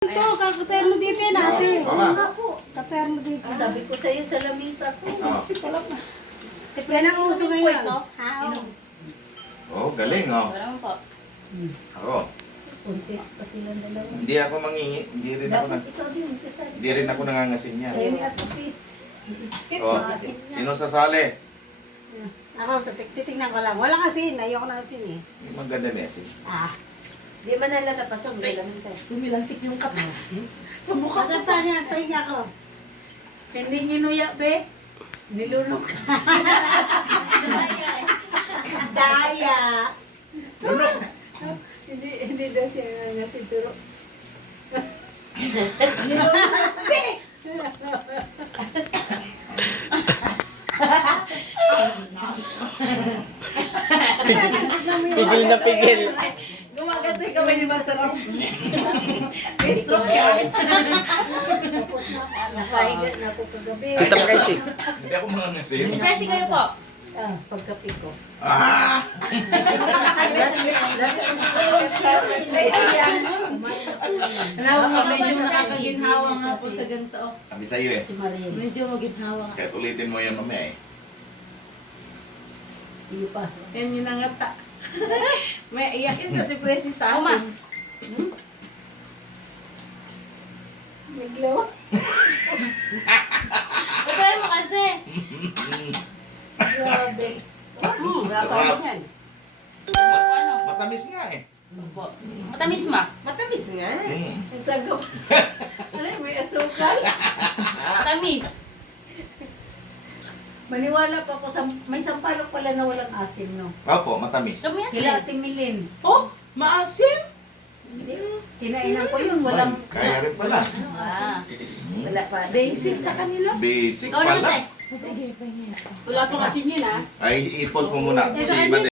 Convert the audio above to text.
Ito, katerno dito yan ate. Mama. Katerno dito. Sabi ko sa'yo sa lamisa ko. Yan ang uso ngayon. Oh, galing oh. Parang po. Ako, Contest pa silang dalawa. hindi ako mangingi, hindi rin ako Dapat ikaw din kasali. hindi rin ako nangangasin niya. Kaya may atupit. Oh, sino sasali? Ako, titignan ko lang. Walang asin. Ayoko na asin eh. Yung maganda message. Ah. Di man nalata pa sa ulamin tayo. Lumilansik yung kapas. Sa mukha Saan pa niya? Pahinga ko. Hindi nginuya, be. Nilunok. Daya. Ano? Hindi daw siya nangasin, pero... Pigil na pigil. Gumaganda yung kamay ni Master Ram. May stroke yan. Tapos na, nakahiga na ako kagabi. Ito pa kasi. Hindi ako mangangasin. Presi kayo po. Pagkapi ko. Ah! Alam mo, medyo nakakaginhawa nga po sa ganito. Sabi sa'yo eh. Si Maria. Medyo maginhawa. Kahit ulitin mo yan mamaya eh. Sige pa. Yan yung nangata. May iyakin sa depresi sa Oma. asin. Naglaw. Patay mo kasi. Grabe. Wala yan. Ano? Matamis nga eh. Matamis ma. Matamis nga. Mm. Ang sago. Ano yun, may asukal? Matamis. Maniwala pa ako sa... May sampalok pala na walang asim, no? Opo, matamis. Lumiyas Sila din. timilin. Oh! Maasim? Hindi. Kinainan ko yun. Walang... Kaya rin pala. Ah. Wala pa. Basic sa kanila. Basic Ikaw naman pala. tayo. Sige, pahinga. Wala pang asin yun ah. Ay, i-post mo muna si Made.